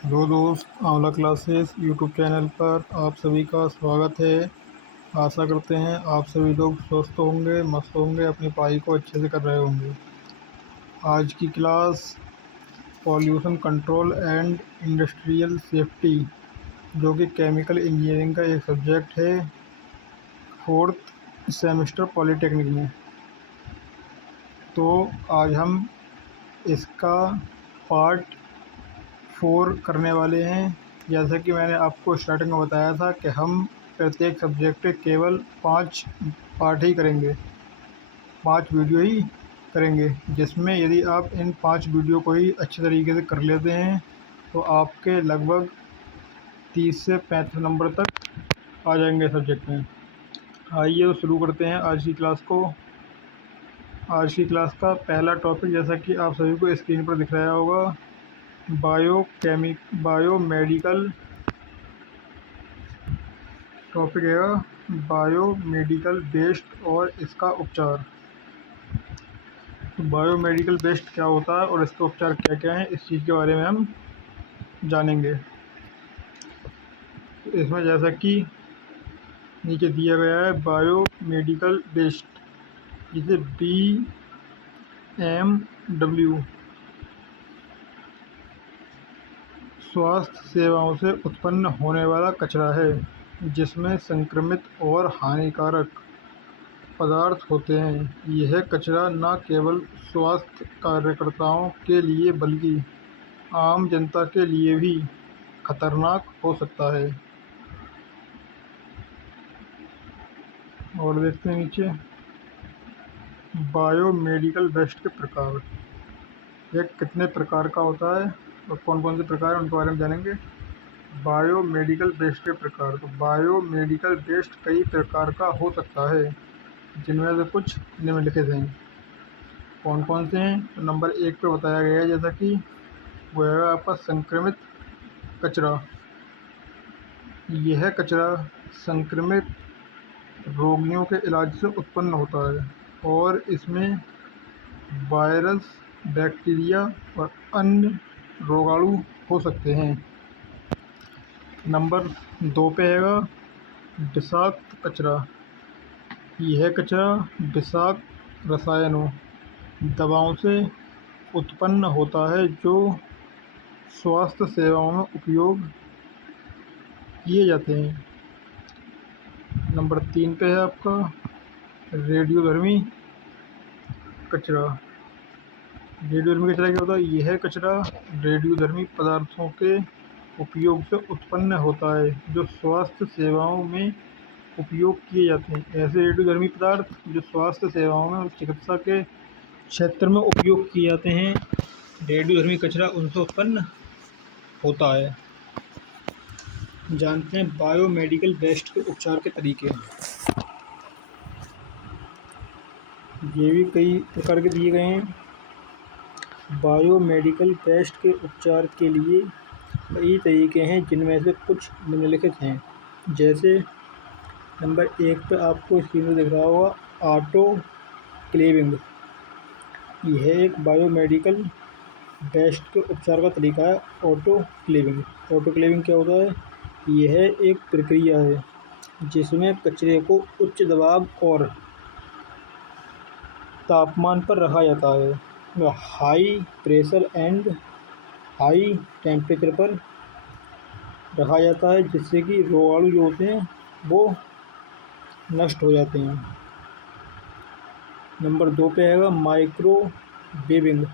Hello दोस्त, आंवला classes YouTube channel पर आप सभी का स्वागत है। आशा करते हैं आप सभी लोग स्वस्थ होंगे, मस्त होंगे, अपनी पढ़ाई को अच्छे से कर रहे होंगे। आज की class pollution control and industrial safety, जो कि केमिकल इंजीनियरिंग का एक सब्जेक्ट है, फोर्थ सेमेस्टर पॉलीटेक्निक में। तो आज हम इसका पार्ट 4 करने वाले हैं। जैसा कि मैंने आपको स्टार्टिंग में बताया था कि हम प्रत्येक सब्जेक्ट के केवल 5 पार्ट ही करेंगे, 5 वीडियो ही करेंगे, जिसमें यदि आप इन 5 वीडियो को ही अच्छे तरीके से कर लेते हैं तो आपके लगभग 30 से 35 नंबर तक आ जाएंगे सब्जेक्ट में। आइए तो शुरू करते हैं आज की क्लास को। आज की क्लास का पहला टॉपिक, जैसा कि आप सभी को स्क्रीन पर दिख रहा होगा, बायोमेडिकल टॉपिक है, बायोमेडिकल वेस्ट और इसका उपचार। तो बायोमेडिकल वेस्ट क्या होता है और इसका उपचार क्या क्या है, इस चीज़ के बारे में हम जानेंगे। तो इसमें जैसा कि नीचे दिया गया है, बायोमेडिकल वेस्ट, जिसे BMW स्वास्थ्य सेवाओं से उत्पन्न होने वाला कचरा है, जिसमें संक्रमित और हानिकारक पदार्थ होते हैं। यह कचरा न केवल स्वास्थ्य कार्यकर्ताओं के लिए बल्कि आम जनता के लिए भी खतरनाक हो सकता है। और देखते हैं नीचे, बायोमेडिकल वेस्ट के प्रकार। यह कितने प्रकार का होता है और कौन कौन से प्रकार हैं, उनके बारे में जानेंगे। बायोमेडिकल वेस्ट के प्रकार। तो बायोमेडिकल वेस्ट कई प्रकार का हो सकता है, जिनमें से कुछ निम्नलिखित हैं। कौन कौन से हैं? तो नंबर 1 पे बताया गया है, जैसा कि वो है आपका संक्रमित कचरा। यह कचरा संक्रमित रोगियों के इलाज से उत्पन्न होता है और इसमें वायरस, बैक्टीरिया और अन्य रोगाणु हो सकते हैं। नंबर 2 पे है विषाक्त कचरा। यह कचरा विषाक्त रसायनों, दवाओं से उत्पन्न होता है जो स्वास्थ्य सेवाओं में उपयोग किए जाते हैं। नंबर 3 पे है आपका रेडियोधर्मी कचरा। रेडियोधर्मी कचरा क्या होता है? यह कचरा रेडियोधर्मी पदार्थों के उपयोग से उत्पन्न होता है, जो स्वास्थ्य सेवाओं में उपयोग किए जाते हैं। ऐसे रेडियोधर्मी पदार्थ जो स्वास्थ्य सेवाओं में और चिकित्सा के क्षेत्र में उपयोग किए जाते हैं, रेडियोधर्मी कचरा उनसे उत्पन्न होता है। जानते हैं बायोमेडिकल वेस्ट के उपचार के तरीके। ये भी कई प्रकार के दिए गए हैं। बायोमेडिकल वेस्ट के उपचार के लिए कई तरीके हैं, जिनमें से कुछ निम्नलिखित हैं। जैसे नंबर 1 पे आपको स्क्रीन पर दिख रहा होगा, ऑटोक्लेविंग। यह एक बायोमेडिकल वेस्ट के उपचार का तरीका है, ऑटोक्लेविंग। ऑटोक्लेविंग क्या होता है? यह एक प्रक्रिया है जिसमें कचरे को उच्च दबाव और तापमान पर रखा जाता है। High pressure and high temperature पर रखा जाता है, जिससे कि रोगाणु जो होते हैं वो नष्ट हो जाते हैं। नंबर 2 पे है माइक्रोवेविंग।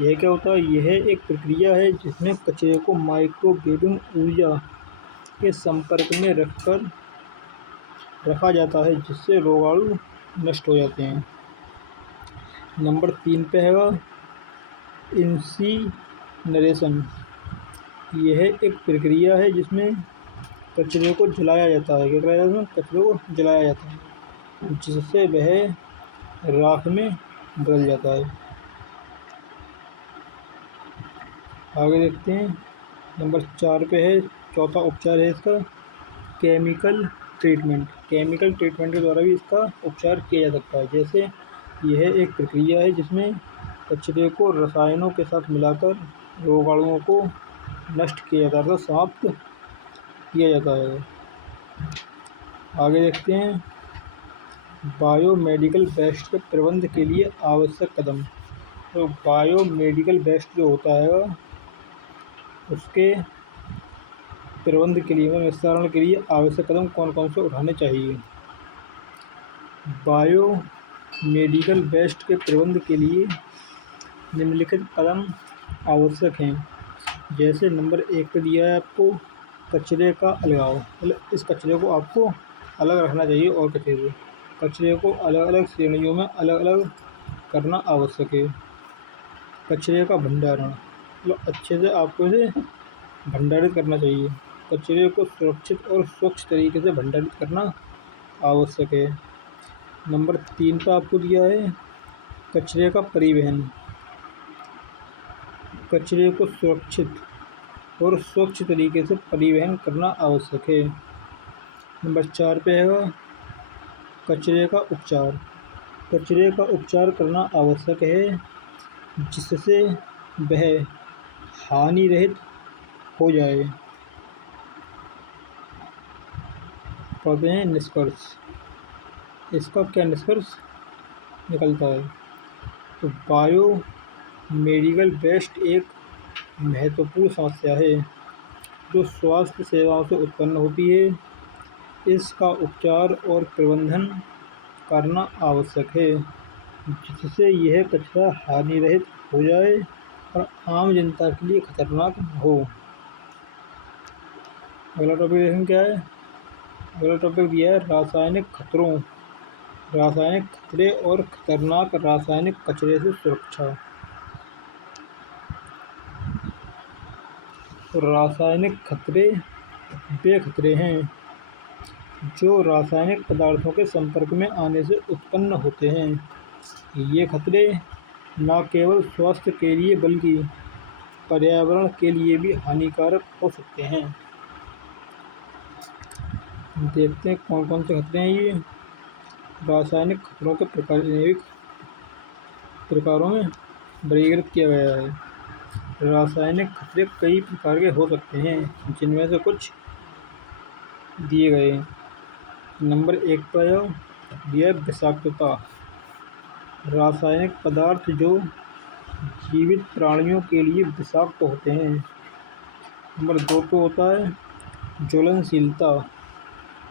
यह क्या होता है? यह एक प्रक्रिया है जिसमें कचरे को माइक्रोवेविंग ऊर्जा के संपर्क में रखकर रखा जाता है, जिससे रोगाणु नष्ट हो जाते हैं। नंबर 3 पे है इंसिनरेशन। यह एक प्रक्रिया है जिसमें कचरे को जलाया जाता है। क्या कराया जाता है? कचरे को जलाया जाता है, जिससे वह राख में बदल जाता है। आगे देखते हैं, नंबर 4 पे है, चौथा उपचार है इसका, केमिकल ट्रीटमेंट। केमिकल ट्रीटमेंट के द्वारा भी इसका उपचार किया जा सकता है। जैसे यह एक प्रक्रिया है जिसमें कचरे को रसायनों के साथ मिलाकर रोगाणुओं को नष्ट किया जाता है, समाप्त किया जाता है। आगे देखते हैं बायोमेडिकल वेस्ट के प्रबंध के लिए आवश्यक कदम। तो बायोमेडिकल वेस्ट जो होता है उसके प्रबंध के लिए निस्तारण के लिए आवश्यक कदम कौन कौन से उठाने चाहिए। बायोमेडिकल वेस्ट के प्रबंध के लिए निम्नलिखित कदम आवश्यक हैं। जैसे नंबर 1 पे दिया है आपको कचरे का अलगाव, मतलब इस कचरे को आपको अलग रखना चाहिए और कचरे को अलग अलग श्रेणियों में अलग अलग करना आवश्यक है। कचरे का भंडारण, मतलब अच्छे से आपको इसे भंडारित करना चाहिए। कचरे को सुरक्षित और स्वच्छ तरीके से भंडारित करना आवश्यक है। नंबर 3 पर आपको दिया है कचरे का परिवहन। कचरे को सुरक्षित और स्वच्छ तरीके से परिवहन करना आवश्यक है। नंबर 4 पे है कचरे का उपचार। कचरे का उपचार करना आवश्यक है जिससे वह हानि रहित हो जाए। पढ़ते हैं निष्कर्ष। इसका क्या निष्कर्ष निकलता है। तो बायोमेडिकल वेस्ट एक महत्वपूर्ण समस्या है जो स्वास्थ्य सेवाओं से उत्पन्न होती है। इसका उपचार और प्रबंधन करना आवश्यक है जिससे यह कचरा हानि रहित हो जाए और आम जनता के लिए खतरनाक न हो। अगला टॉपिक देखें क्या है। अगला टॉपिक दिया है रासायनिक खतरों, रासायनिक खतरे और खतरनाक रासायनिक कचरे से सुरक्षा। तो रासायनिक खतरे वे खतरे हैं जो रासायनिक पदार्थों के संपर्क में आने से उत्पन्न होते हैं। ये खतरे न केवल स्वास्थ्य के लिए बल्कि पर्यावरण के लिए भी हानिकारक हो सकते हैं। देखते हैं कौन कौन से खतरे हैं ये। रासायनिक खतरों के प्रकारों में वर्गीकृत किया गया है। रासायनिक खतरे कई प्रकार के हो सकते हैं जिनमें से कुछ दिए गए हैं। नंबर 1 पर दिया है विषाक्तता। रासायनिक पदार्थ जो जीवित प्राणियों के लिए विषाक्त होते हैं। नंबर 2 पे होता है ज्वलनशीलता।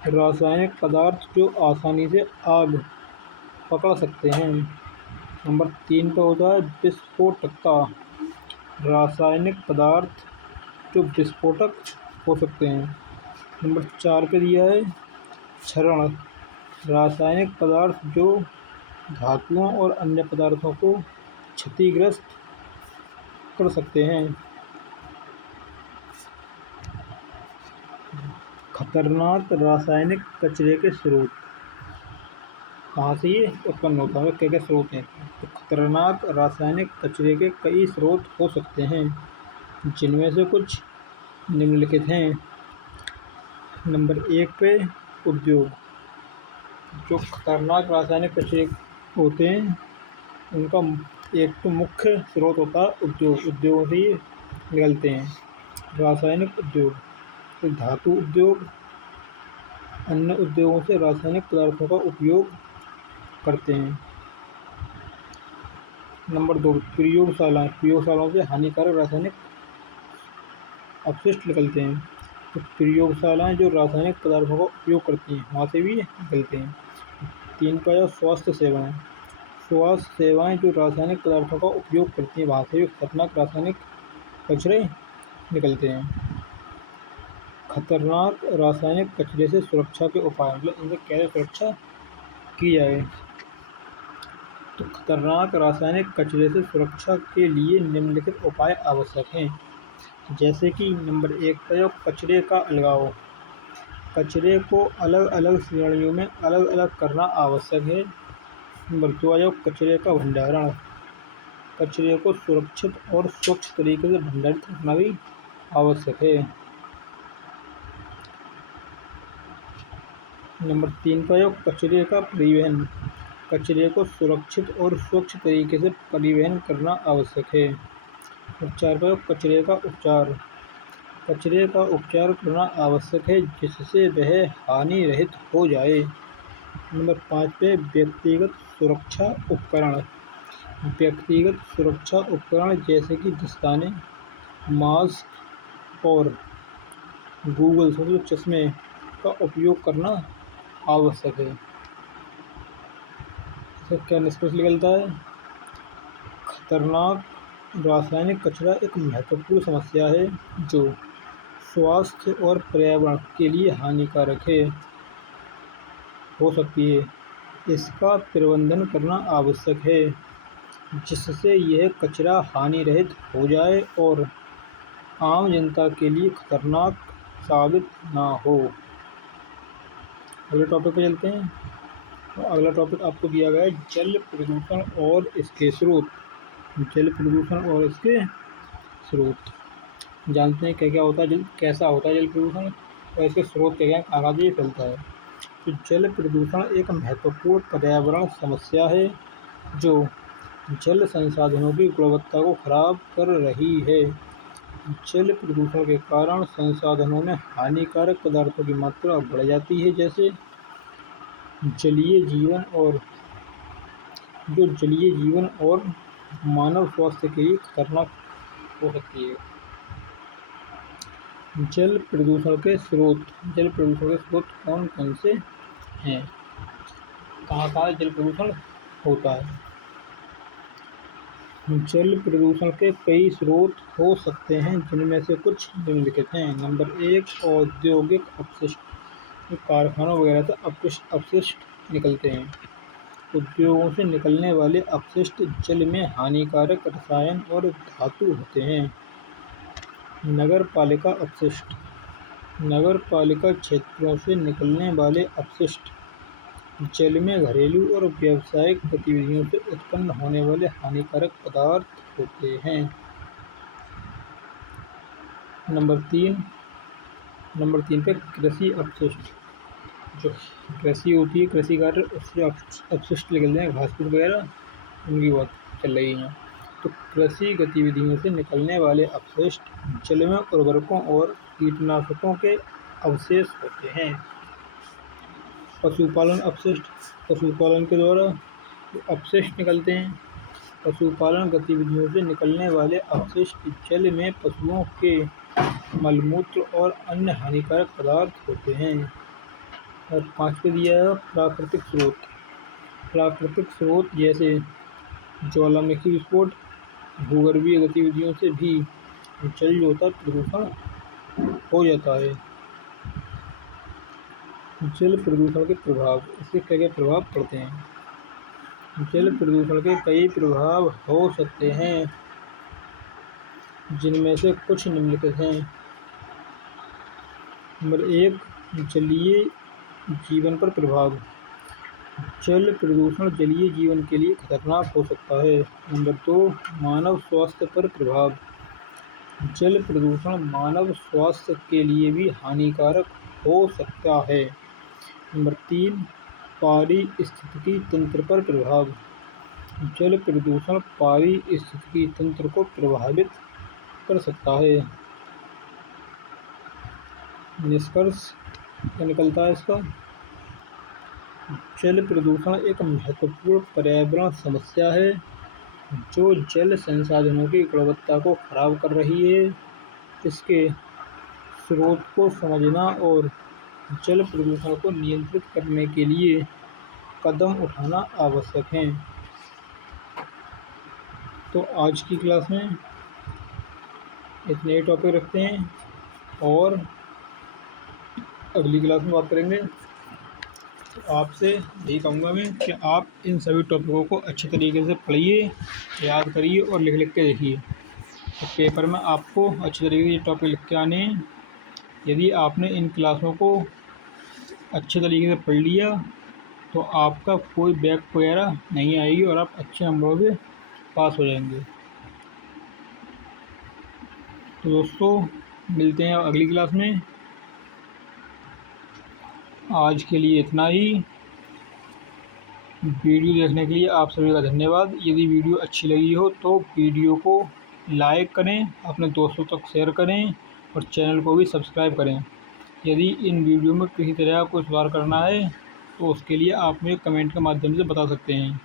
रासायनिक पदार्थ जो आसानी से आग पकड़ सकते हैं। नंबर 3 पे होता है विस्फोटकता। रासायनिक पदार्थ जो विस्फोटक हो सकते हैं। नंबर 4 पे दिया है क्षरण। रासायनिक पदार्थ जो धातुओं और अन्य पदार्थों को क्षतिग्रस्त कर सकते हैं। खतरनाक रासायनिक कचरे के स्रोत, कहाँ से ये उत्पन्न होता है, क्या क्या स्रोत हैं। तो खतरनाक रासायनिक कचरे के कई स्रोत हो सकते हैं जिनमें से कुछ निम्नलिखित हैं। नंबर 1 पे उद्योग। जो खतरनाक रासायनिक कचरे होते हैं उनका एक तो मुख्य स्रोत होता है उद्योग। उद्योगों से ये निकलते हैं। रासायनिक उद्योग, तो धातु उद्योग अन्य उद्योगों से रासायनिक पदार्थों का उपयोग करते हैं। नंबर 2 प्रयोगशालाएँ। प्रयोगशालाओं से हानिकारक रासायनिक अपशिष्ट निकलते हैं। तो प्रयोगशालाएँ जो रासायनिक पदार्थों का उपयोग करती हैं वहाँ से भी निकलते हैं। 3 पर स्वास्थ्य सेवाएँ। स्वास्थ्य सेवाएँ जो रासायनिक पदार्थों का उपयोग करती हैं वहाँ से भी खतरनाक रासायनिक कचरे निकलते हैं। खतरनाक रासायनिक कचरे से सुरक्षा के उपाय, मतलब इनसे कैसे सुरक्षा की जाए। तो खतरनाक रासायनिक कचरे से सुरक्षा के लिए निम्नलिखित उपाय आवश्यक हैं। जैसे कि नंबर 1 पर कचरे का अलगाव। कचरे को अलग अलग श्रेणियों में अलग अलग करना आवश्यक है। नंबर 2 कचरे का भंडारण। कचरे को सुरक्षित और स्वच्छ तरीके से भंडारित रखना भी आवश्यक है। नंबर 3 पर कचरे का परिवहन। कचरे को सुरक्षित और स्वच्छ तरीके से परिवहन करना आवश्यक है। और 4 पर कचरे का उपचार। कचरे का उपचार करना आवश्यक है जिससे वह हानि रहित हो जाए। नंबर 5 पे व्यक्तिगत सुरक्षा उपकरण। व्यक्तिगत सुरक्षा उपकरण जैसे कि दस्ताने, मास्क और गूगल्स मतलब चश्मे का उपयोग करना आवश्यक है। इससे क्या निष्कर्ष निकलता है? खतरनाक रासायनिक कचरा एक महत्वपूर्ण समस्या है जो स्वास्थ्य और पर्यावरण के लिए हानिकारक हो सकती है। इसका प्रबंधन करना आवश्यक है जिससे यह कचरा हानि रहित हो जाए और आम जनता के लिए खतरनाक साबित ना हो। अगले टॉपिक पे चलते हैं। तो अगला टॉपिक आपको दिया गया है जल प्रदूषण और इसके स्रोत। जल प्रदूषण और इसके स्रोत जानते हैं क्या क्या होता है, कैसा होता है जल प्रदूषण और इसके स्रोत क्या क्या, कहाँ से ये फैलता है। तो जल प्रदूषण एक महत्वपूर्ण पर्यावरण समस्या है जो जल संसाधनों की गुणवत्ता को खराब कर रही है। जल प्रदूषण के कारण संसाधनों में हानिकारक पदार्थों की मात्रा बढ़ जाती है, जैसे जलीय जीवन और मानव स्वास्थ्य के लिए खतरनाक हो सकती है। जल प्रदूषण के स्रोत कौन कौन से हैं? कहाँ जल प्रदूषण होता है? जल प्रदूषण के कई स्रोत हो सकते हैं जिनमें से कुछ निम्नलिखित हैं। नंबर 1 औद्योगिक अपशिष्ट। कारखानों वगैरह से अपशिष्ट निकलते हैं। उद्योगों से निकलने वाले अपशिष्ट जल में हानिकारक रसायन और धातु होते हैं। नगर पालिका अपशिष्ट। नगर पालिका क्षेत्रों से निकलने वाले अपशिष्ट जल में घरेलू और व्यावसायिक गतिविधियों से उत्पन्न होने वाले हानिकारक पदार्थ होते हैं। नंबर 3 पे कृषि अपशिष्ट। जो कृषि होती है, कृषि कार्य, उससे अपशिष्ट निकलते हैं, घास फूस वगैरह, उनकी बात चल रही है। तो कृषि गतिविधियों से निकलने वाले अपशिष्ट जल में उर्वरकों और कीटनाशकों के अवशेष होते हैं। पशुपालन अपशिष्ट। पशुपालन के द्वारा अपशिष्ट निकलते हैं। पशुपालन गतिविधियों से निकलने वाले अपशिष्ट जल में पशुओं के मलमूत्र और अन्य हानिकारक पदार्थ होते हैं। और 5 पे दिया है प्राकृतिक स्रोत। प्राकृतिक स्रोत जैसे ज्वालामुखी विस्फोट, भूगर्भीय गतिविधियों से भी जल जो होता है प्रदूषण हो जाता है। जल प्रदूषण के प्रभाव, इसके क्या क्या प्रभाव पड़ते हैं? जल प्रदूषण के कई प्रभाव हो सकते हैं जिनमें से कुछ निम्नलिखित हैं। नंबर 1 जलीय जीवन पर प्रभाव। जल प्रदूषण जलीय जीवन के लिए खतरनाक हो सकता है। नंबर 2 मानव स्वास्थ्य पर प्रभाव। जल प्रदूषण मानव स्वास्थ्य के लिए भी हानिकारक हो सकता है। नंबर 3 पारिस्थितिकी तंत्र पर प्रभाव। जल प्रदूषण पारिस्थितिकी तंत्र को प्रभावित कर सकता है। निष्कर्ष क्या निकलता है इसका? जल प्रदूषण एक महत्वपूर्ण पर्यावरण समस्या है जो जल संसाधनों की गुणवत्ता को खराब कर रही है। इसके स्रोत को समझना और जल प्रदूषण को नियंत्रित करने के लिए कदम उठाना आवश्यक है। तो आज की क्लास में इतने ही टॉपिक रखते हैं और अगली क्लास में बात करेंगे। तो आपसे यही कहूँगा मैं कि आप इन सभी टॉपिकों को अच्छे तरीके से पढ़िए, याद करिए और लिख के देखिए। तो पेपर में आपको अच्छे तरीके से टॉपिक लिख के आने हैं। यदि आपने इन क्लासों को अच्छे तरीके से पढ़ लिया तो आपका कोई बैक वगैरह नहीं आएगी और आप अच्छे नंबरों से पास हो जाएंगे। तो दोस्तों मिलते हैं अगली क्लास में। आज के लिए इतना ही। वीडियो देखने के लिए आप सभी का धन्यवाद। यदि वीडियो अच्छी लगी हो तो वीडियो को लाइक करें, अपने दोस्तों तक शेयर करें और चैनल को भी सब्सक्राइब करें। यदि इन वीडियो में किसी तरह का कोई सुधार करना है तो उसके लिए आप मुझे कमेंट के माध्यम से बता सकते हैं।